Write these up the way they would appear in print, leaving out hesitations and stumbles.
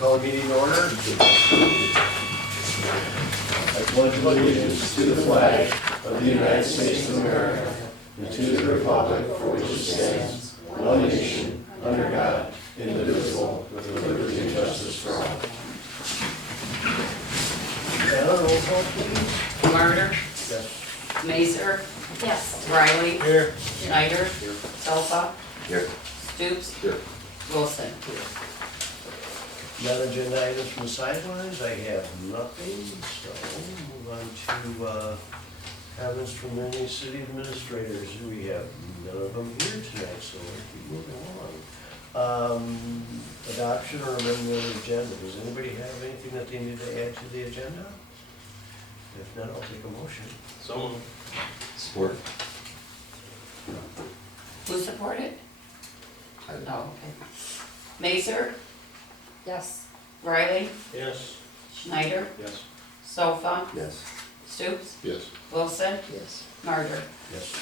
Call the meeting to order. I pledge allegiance to the flag of the United States of America and to the republic for which it stands, one nation, under God, indivisible, with liberty and justice for all. Anna, roll call, please. Martyr, Yes. Mazer, Yes. Riley, Here. Schneider, Telfa, Here. Stoops, Here. Wilson. Non-agenda items from the sidelines, I have nothing, so move on to comments from any city administrators. We have none of them here tonight, so we'll keep moving along. Adoption or amendment of the agenda, does anybody have anything that they need to add to the agenda? If not, I'll take a motion. So moved. Support. Who supported? No, okay. Mazer, Yes. Riley, Yes. Schneider, Yes. Sofa, Yes. Stoops, Yes. Wilson, Yes. Martyr. Yes.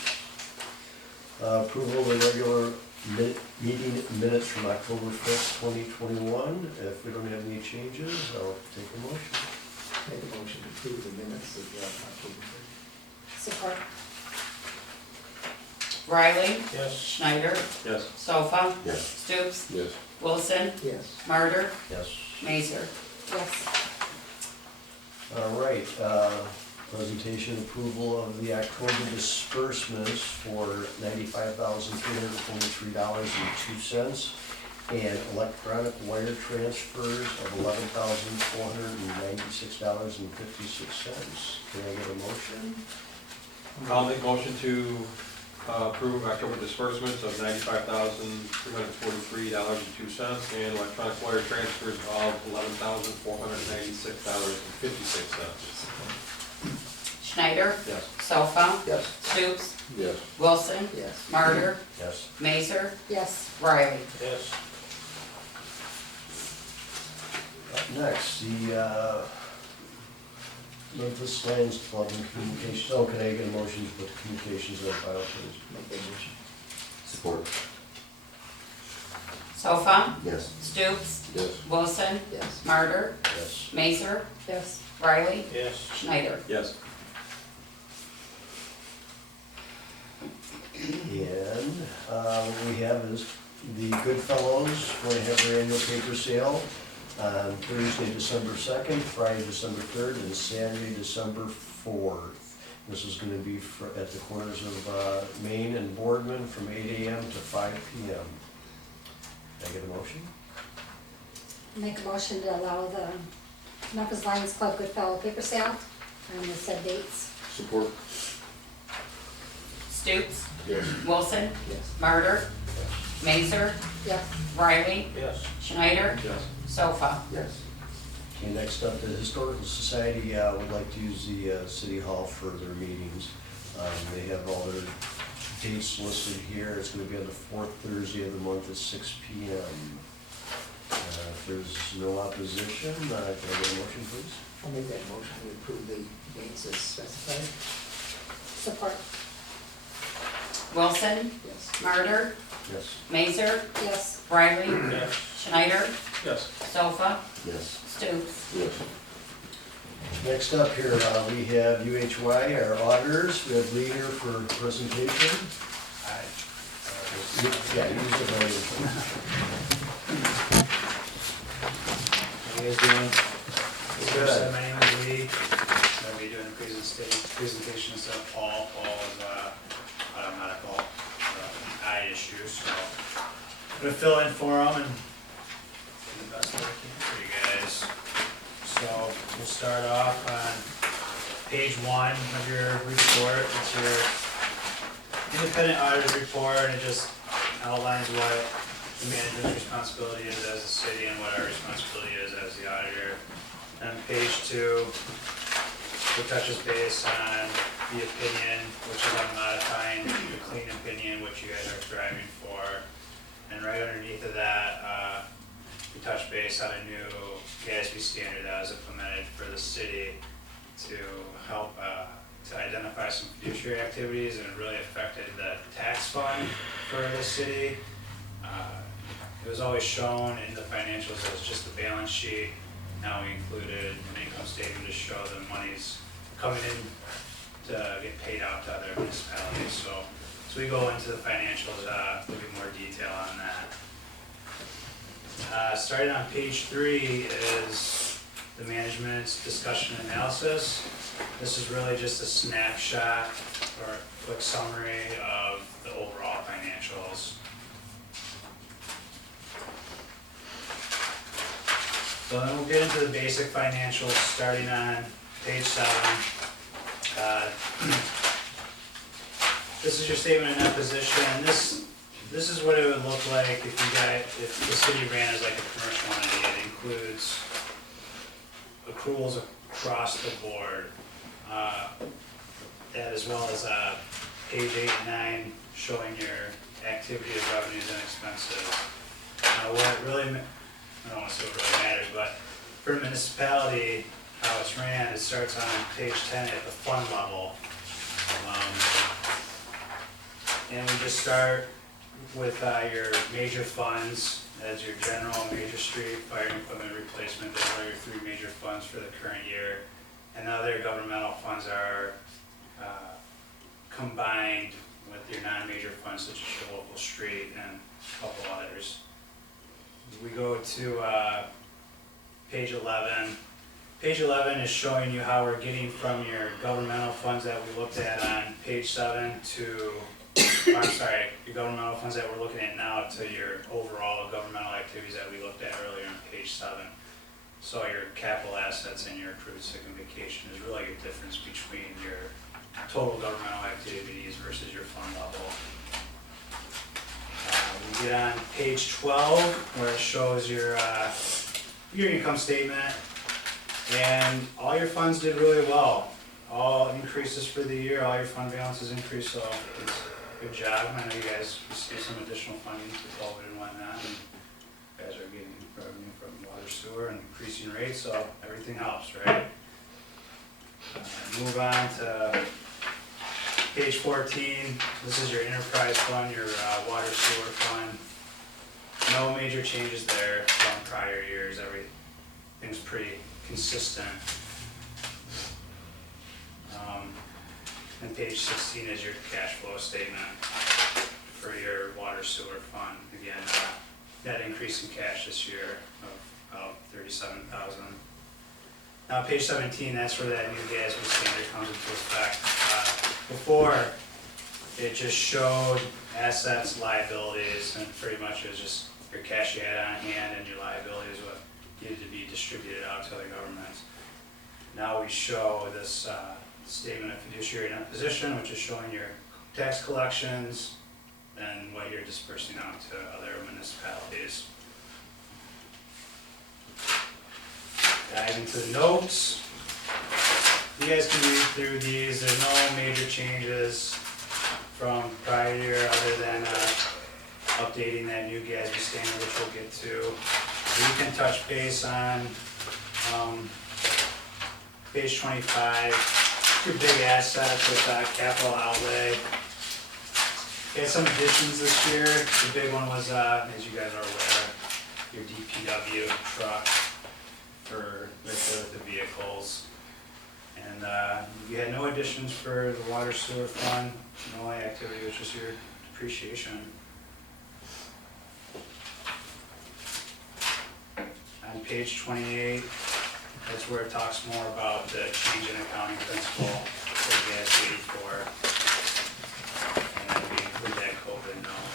Approval of the regular meeting minutes from October 5th, 2021. If we don't have any changes, I'll take a motion. Make a motion to approve the minutes of October 3rd. Support. Riley, Yes. Schneider, Yes. Sofa, Yes. Stoops, Yes. Wilson, Yes. Martyr, Yes. Mazer. Yes. All right, presentation approval of the October disbursements for $95,323.02 and electronic wire transfers of $11,496.56. Can I get a motion? I'll make motion to approve October disbursements of $95,343.02 and electronic wire transfers of $11,496.56. Schneider, Yes. Sofa, Yes. Stoops, Yes. Wilson, Yes. Martyr, Yes. Mazer, Yes. Riley. Yes. Up next, the Memphis Lions Club and Communications. Oh, can I get a motion to put the communications on file, please? Make that motion. Support. Sofa, Yes. Stoops, Yes. Wilson, Yes. Martyr, Yes. Mazer, Yes. Riley, Yes. Schneider. Yes. And what we have is the Goodfellows going to have their annual paper sale on Thursday, December 2nd, Friday, December 3rd, and Saturday, December 4th. This is going to be at the corners of Main and Boardman from 8 a.m. to 5 p.m. Can I get a motion? Make a motion to allow the Memphis Lions Club Goodfellow paper sale on the said dates. Support. Stoops, Yes. Wilson, Yes. Martyr, Mazer, Yes. Riley, Yes. Schneider, Yes. Sofa. Yes. Okay, next up, the Historical Society would like to use the City Hall for their meetings. They have all their dates listed here. It's going to be on the fourth Thursday of the month at 6 p.m. If there's no opposition, can I get a motion, please? I'll make that motion to approve the dates as specified. Support. Wilson, Yes. Martyr, Yes. Mazer, Yes. Riley, Yes. Schneider, Yes. Sofa, Yes. Stoops. Yes. Next up here, we have UHY, our auditors. We have Lee here for presentation. Yeah, use the volume. How you guys doing? Good. So my name is Lee. So I'll be doing a presentation of Paul. Paul is out of medical eye issues, so I'm gonna fill in for him and do the best that I can for you guys. So we'll start off on page 1 of your report. It's your independent auditor's report, and it just outlines what the management's responsibility is as a city and what our responsibility is as the auditor. And page 2, it touches base on the opinion, which is on modifying the clean opinion, which you guys are striving for. And right underneath of that, we touch base on a new GASB standard that was implemented for the city to help to identify some fiduciary activities, and it really affected the tax fund for the city. It was always shown in the financials as just the balance sheet. Now we included an income statement to show the money's coming in to get paid out to other municipalities. So we go into the financials, a little bit more detail on that. Starting on page 3 is the management's discussion analysis. This is really just a snapshot or a quick summary of the overall financials. So then we'll get into the basic financials starting on page 7. This is your statement of net position. This is what it would look like if the city ran as like a commercial entity. It includes accruals across the board. That as well as page 8 and 9 showing your activity of revenues and expenses. What it really, I don't want to say what really matters, but for a municipality, how it's ran, it starts on page 10 at the fund level. And we just start with your major funds as your general, major street, fire and equipment replacement. Those are your 3 major funds for the current year. And other governmental funds are combined with your non-major funds such as your local street and a couple others. We go to page 11. Page 11 is showing you how we're getting from your governmental funds that we looked at on page 7 to, I'm sorry, your governmental funds that we're looking at now to your overall governmental activities that we looked at earlier on page 7. So your capital assets and your accrued sick and vacation is really a difference between your total governmental activities versus your fund level. We get on page 12 where it shows your income statement, and all your funds did really well. All increases for the year, all your fund balances increased, so it's a good job. I know you guys received some additional funding for COVID and whatnot, and you guys are getting revenue from water, sewer, and increasing rates, so everything helps, right? Move on to page 14. This is your enterprise fund, your water sewer fund. No major changes there from prior years. Everything's pretty consistent. And page 16 is your cash flow statement for your water sewer fund. Again, net increase in cash this year of about $37,000. Now page 17, that's where that new GASB standard comes into effect. Before, it just showed assets, liabilities, and pretty much it was just your cash you had on hand and your liabilities what needed to be distributed out to other governments. Now we show this statement of fiduciary net position, which is showing your tax collections and what you're dispersing out to other municipalities. Dive into the notes. You guys can read through these. There's no major changes from prior year other than updating that new GASB standard, which we'll get to. You can touch base on page 25. Your big assets with capital outlay. We had some additions this year. The big one was, as you guys are aware, your DPW truck with the vehicles. And you had no additions for the water sewer fund. No activity, which was your depreciation. On page 28, that's where it talks more about the change in accounting principle for GASB 84. And then we include that COVID note.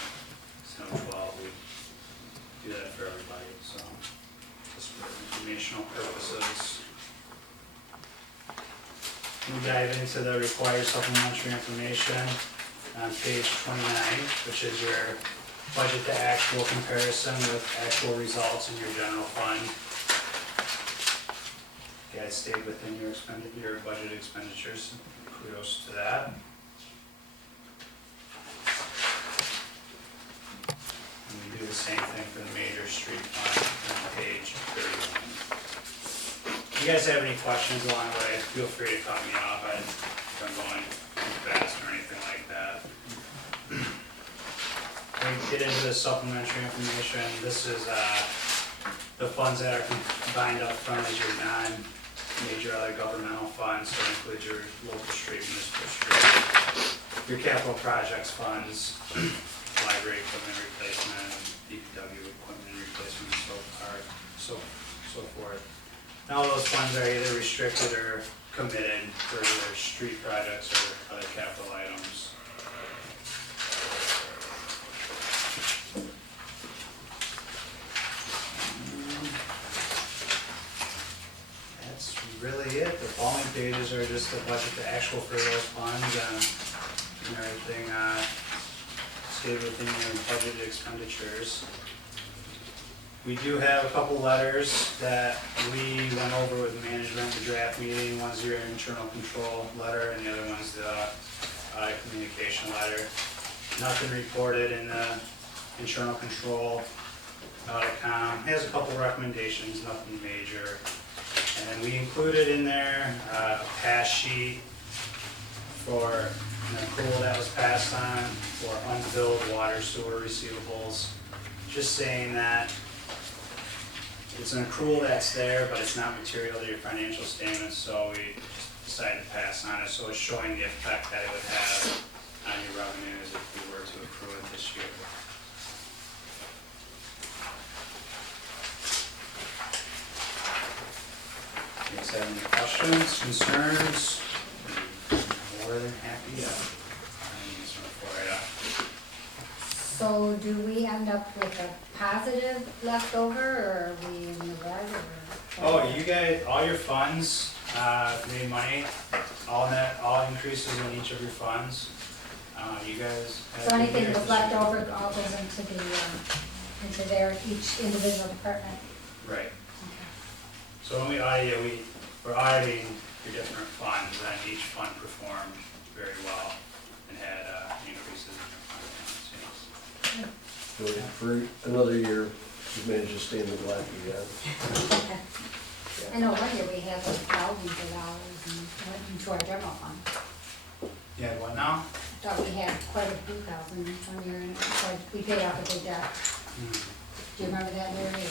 So 12, we do that for everybody, so just for informational purposes. We dive into the required supplementary information on page 29, which is your budget to actual comparison with actual results in your general fund. Yeah, it stayed within your budget expenditures. Kudos to that. And we do the same thing for the major street fund on page 31. If you guys have any questions along the way, feel free to cut me off. If I'm going too fast or anything like that. get into the supplementary information, this is, the funds that are combined up front as your non-major other governmental funds, so it includes your local street, municipal street, your capital projects funds, library equipment replacement, DPW equipment replacement, so forth. And all those funds are either restricted or committed for either street projects or other capital items. That's really it. The following pages are just the budget, the actual for those funds and everything stated within your budgeted expenditures. We do have a couple letters that we went over with management, the draft meeting. One's your internal control letter and the other one's the communication letter. Nothing reported in the internal control audit-com. Has a couple recommendations, nothing major. And then we included in there a pass sheet for an accrual that was passed on for unbilled water sewer receivables. Just saying that it's an accrual that's there, but it's not material to your financial statements, so we just decided to pass on it. So it's showing the effect that it would have on your revenues if we were to accrue it this year. You guys have any questions, concerns? More than happy to answer for you. So do we end up with a positive leftover, or are we in the red, or? Oh, you guys, all your funds, made money, all increases in each of your funds, you guys. So anything that was left over all goes into their, each individual department? Right, Okay. so when we audit, we're auditing your different funds, and each fund performed very well and had, increases in their fund balance, yes. So for another year, you managed to stay in the black again. Okay. I know one year we had like thousands of dollars and went into our general fund. You had what now? Thought we had quite a few thousand one year, and so we paid off a big debt. Do you remember that, Larry?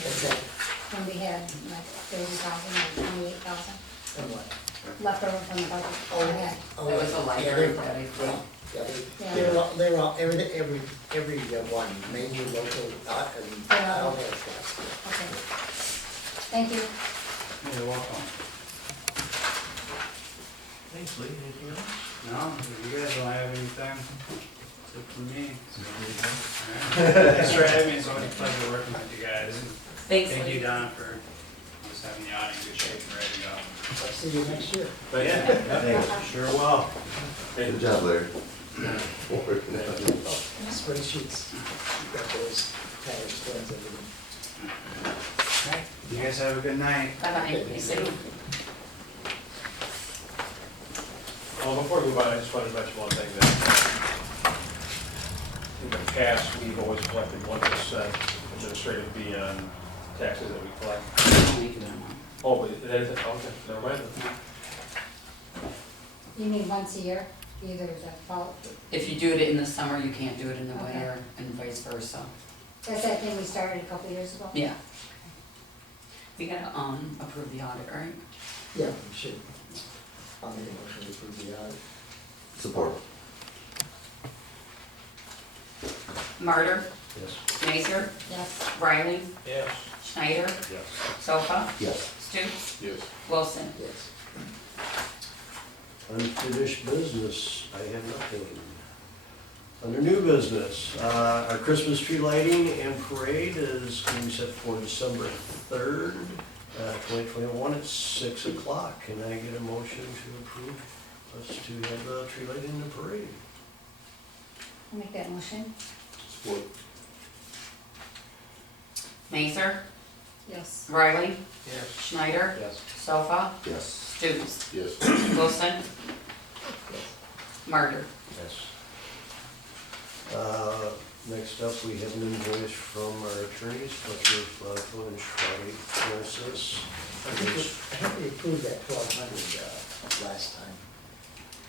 When we had like 30,000 or 28,000 left over from the budget. We had. There was a library that I think. Yeah. They're all, every one, major, local, and all that stuff. Okay. Thank you. You're welcome. Thanks, Lee. Anything else? No, if you guys don't have anything, it's it for me. Alright. Thanks for having me, it's always a pleasure working with you guys. Thanks, Thank you, Lee. Don, for just having the audit in good shape and ready to go. I'll see you next year. But yeah, Thanks, sure will. Good job, Larry. Spreadsheets, you got those, tires, plans, everything. alright, you guys have a good night. Bye-bye. Be safe. Well, before we move on, I just wanted to mention one thing that in the past, we've always collected 1% administrative fee on taxes that we collect. Oh, but that is, okay, never mind. You mean once a year, either the fall, If you do it in the summer, you can't do it in the Okay. winter and vice versa. that's that thing we started a couple years ago? Yeah. We gotta, approve the audit, right? Yeah, we should. I'll make a motion to approve the audit. Support. Martyr, Yes. Mazer, Yes. Riley, Yes. Schneider, Yes. Sofa, Yes. Stoops, Yes. Wilson. Yes. Unfinished business, I have nothing. Under new business, our Christmas tree lighting and parade is going to be set for December 3rd, 2021 at 6 o'clock. Can I get a motion to approve us to have the tree lighting and the parade? I'll make that motion. Support. Mazer, Yes. Riley, Yes. Schneider, Yes. Sofa, Yes. Stoops, Yes. Wilson, Martyr. Yes. Next up, we have an invoice from our attorneys, Fletcher, Flacco, and Schweig, Francis. I think we approved that 1,200, last time.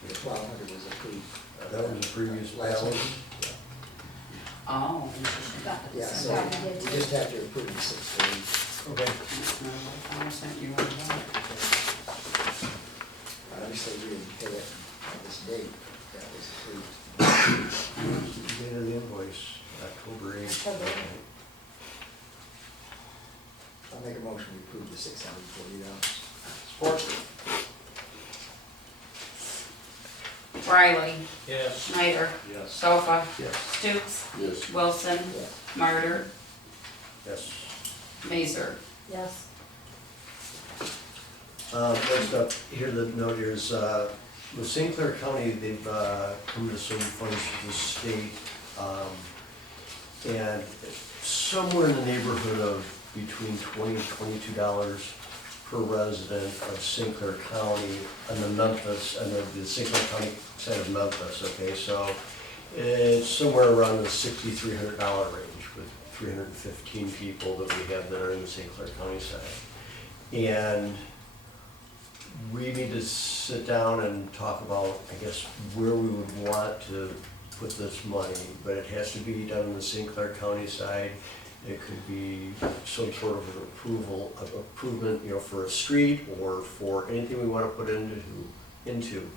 The 1,200 was approved. That was the previous Last balance. meeting. Oh, and she should have But- the Yeah, so Yeah, December. we did we too. just have to approve the 6:30. Okay. That's not what I sent you on that. Obviously, we didn't pay it on this date, that was approved. Date of the invoice, October 8th. October 8th. I'll make a motion to approve the $640. Support. Riley, Yes. Schneider, Yes. Sofa, Yes. Stutes, Yes. Wilson, Yeah. Martyr, Yes. Mazer. Yes. Next up, here the note here is, with St. Clair County, they've come to some funds from the state. And somewhere in the neighborhood of between $20 and $22 per resident of St. Clair County and the Memphis, and the St. Clair County side of Memphis, okay? So it's somewhere around the $6,300 range with 315 people that we have that are in the St. Clair County side. And we need to sit down and talk about, I guess, where we would want to put this money, but it has to be done on the St. Clair County side. It could be some sort of an improvement, you know, for a street or for anything we want to put into.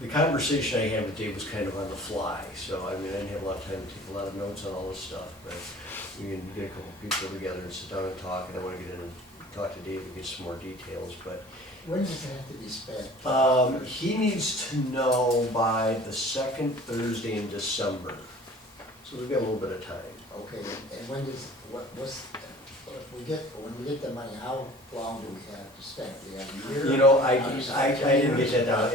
The conversation I had with Dave was kind of on the fly, so I mean, I didn't have a lot of time to take a lot of notes on all this stuff, but we can get a couple people together and sit down and talk, and I want to get in and talk to Dave and get some more details, but When does it have to be spent? he needs to know by the second Thursday in December, so we've got a little bit of time. Okay, and when does, when we get the money, how long do we have to spend? We have a year? You know, I didn't get that down.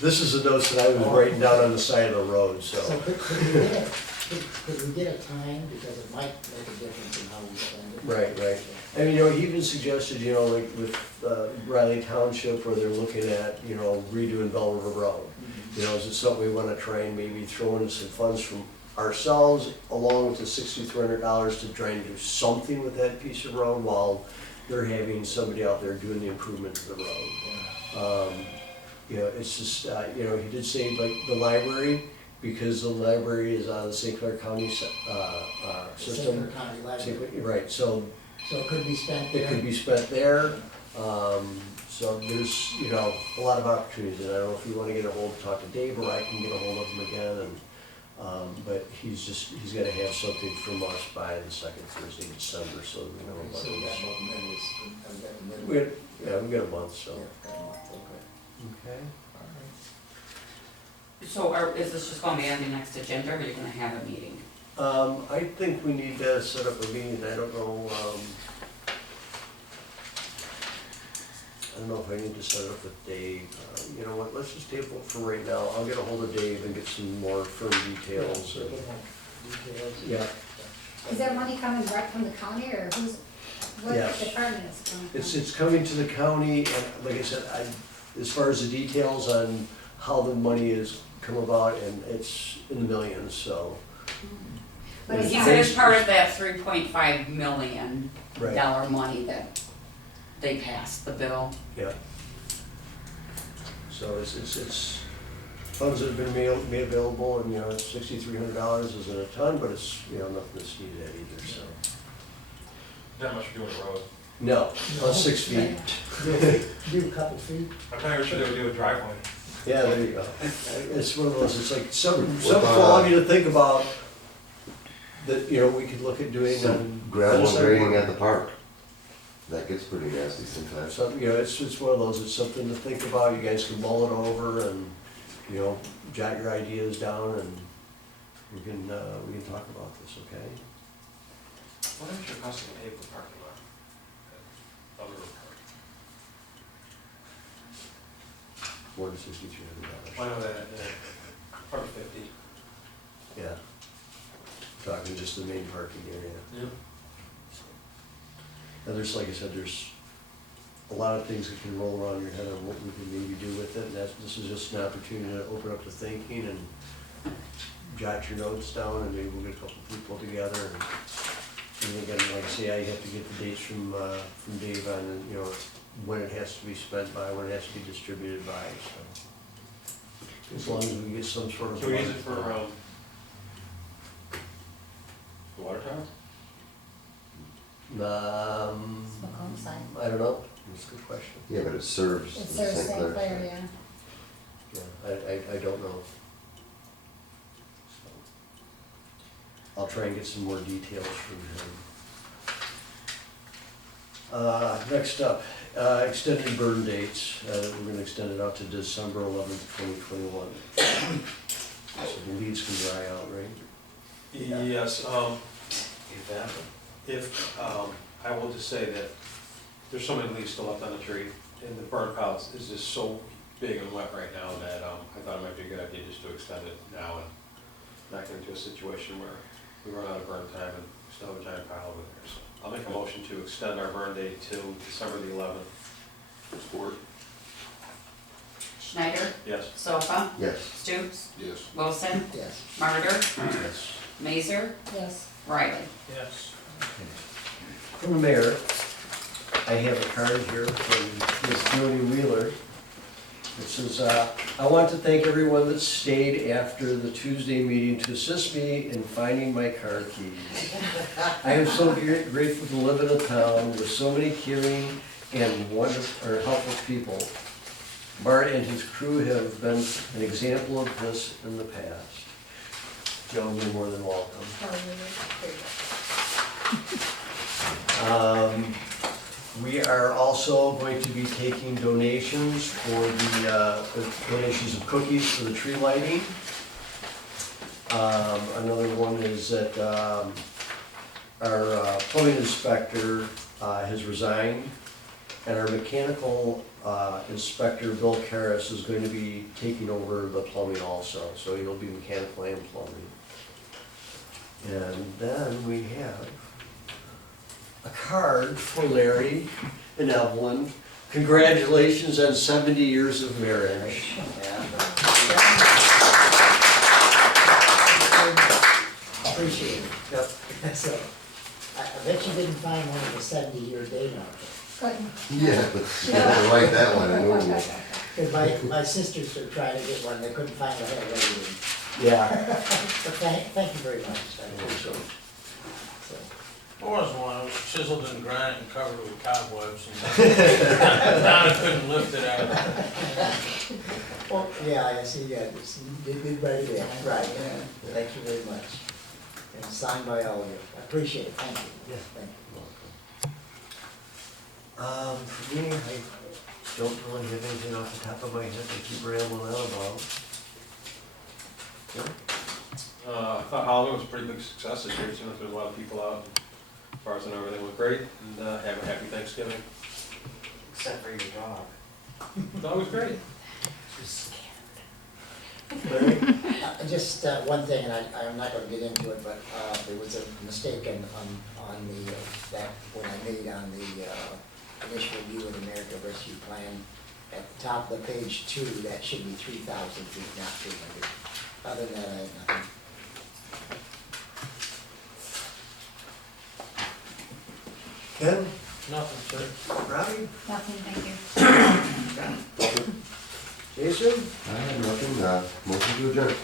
This is the notes that I was writing down on the side of the road, So so. could we get a time, because it might make a difference in how we spend it? Right. I mean, you know, he even suggested, you know, like with Riley Township where they're looking at, you know, redoing Bell River Road. You know, is it something we wanna try and maybe throw in some funds from ourselves along with the $6,300 to try and do something with that piece of road while they're having somebody out there doing the improvement to the road? You know, it's just, you know, he did say like the library, because the library is on the St. Clair County system. St. Clair County Library, Right, so so it could be spent there? it could be spent there. So there's, you know, a lot of opportunities, and I don't know if you wanna get a hold, talk to Dave, or I can get a hold of him again, and, but he's gotta have something from us by the second Thursday in December, so we know Okay, about so we got it. about minutes, we got the minutes. We got, yeah, we got a month, so. Yeah, got a month, okay, Okay. all right. So is this just gonna be on the next agenda, or are you gonna have a meeting? I think we need to set up a meeting, I don't know, I don't know if I need to set it up with Dave. You know what, let's just table it for right now. I'll get a hold of Dave and get some more firm details. Yeah, and- details. Yeah, Is that money coming right from the county, or what Yes. department is it coming from? it's coming to the county, and like I said, as far as the details on how the money has come about, and it's in the millions, so. But it's He not- said it's part of that $3.5 million Right, money that they passed, the bill. yeah. So it's funds that have been made available, and, you know, it's $6,300 isn't a ton, but it's, you know, nothing to sneeze at either, so. Not much for doing a road. No, plus 6 feet. Do a couple feet? I'm not even sure they would do a driveway. Yeah, there you go. It's one of those, it's like some What about, quality to think about that, you know, we could look at doing on. Some gravel on the grading sidewalk. at the park. That gets pretty nasty sometimes. So, you know, it's one of those, it's something to think about, you guys can mull it over and, you know, jot your ideas down, and we can talk about this, okay? What much it cost to pave the parking lot? Bell River Park. More than $6,300. I know that, probably 50. Yeah. Talking just the main parking area. Yep. And there's, like I said, there's a lot of things that can roll around your head on what we can maybe do with it, and this is just an opportunity to open up to thinking and jot your notes down, and maybe we'll get a couple people together, and again, like I say, I have to get the dates from Dave on, you know, when it has to be spent by, when it has to be distributed by, so. As long as we get some sort of. Can we use it for, water tower? Macomb side. I don't know, that's a good question. Yeah, but it serves It the serves St. St. Clair Clair, side. yeah. Yeah, I don't know. So, I'll try and get some more details from him. Next up, extended burn dates. We're gonna extend it out to December 11th, 2021. So the leaves can dry out, right? Yes, if, I will just say that there's so many leaves still left on the tree, and the burn pile is just so big and wet right now that, I thought it might be a good idea just to extend it now and not get into a situation where we run out of burn time and still have a giant pile over there. So I'll make a motion to extend our burn date till December the 11th. Support. Schneider, Yes. Sofa, Yes. Stoops, Yes. Wilson, Yes. Martyr, Yes. Mazer, Yes. Riley. Yes. From the mayor, I have a card here from Ms. Jody Wheeler. It says, I want to thank everyone that stayed after the Tuesday meeting to assist me in finding my car keys. I am so grateful to live in a town with so many caring and wonderful, or helpful people. Bart and his crew have been an example of this in the past. Gentlemen, you're more than welcome. We are also going to be taking donations for the donations of cookies for the tree lighting. Another one is that our plumbing inspector has resigned, and our mechanical inspector, Bill Karras, is going to be taking over the plumbing also, so he'll be mechanical and plumbing. And then we have a card for Larry and Evelyn. Congratulations on 70 years of marriage. Appreciate it. Yep. So, I bet you didn't find one of the 70-year day notes. Couldn't. Yeah, but you gotta write that one, I know you. Because my sisters were trying to get one, they couldn't find a whole lady. Yeah. But thank you very much. So, There was one, it was chiseled in granite and covered with cobwebs, and Donna couldn't lift it out. well, yeah, I see, yeah, you did right there, right, thank you very much. And signed by all of you, I appreciate it, thank you. Yeah. Thank you. For me, I don't really have anything off the top of my head to keep rambling on about. I thought Halloween was a pretty big success this year, it seemed like there was a lot of people out. As far as I know, everything went great, and have a happy Thanksgiving. Except for your dog. That was great. Just one thing, and I'm not gonna get into it, but there was a mistake on the, that, when I made on the initial review of the American Rescue Plan. At the top of the page 2, that should be 3,000 feet, not 300. Other than that, I had nothing. Ken, Nothing, sir. Robbie, Nothing, thank you. Jason? I have nothing, motion to adjourn.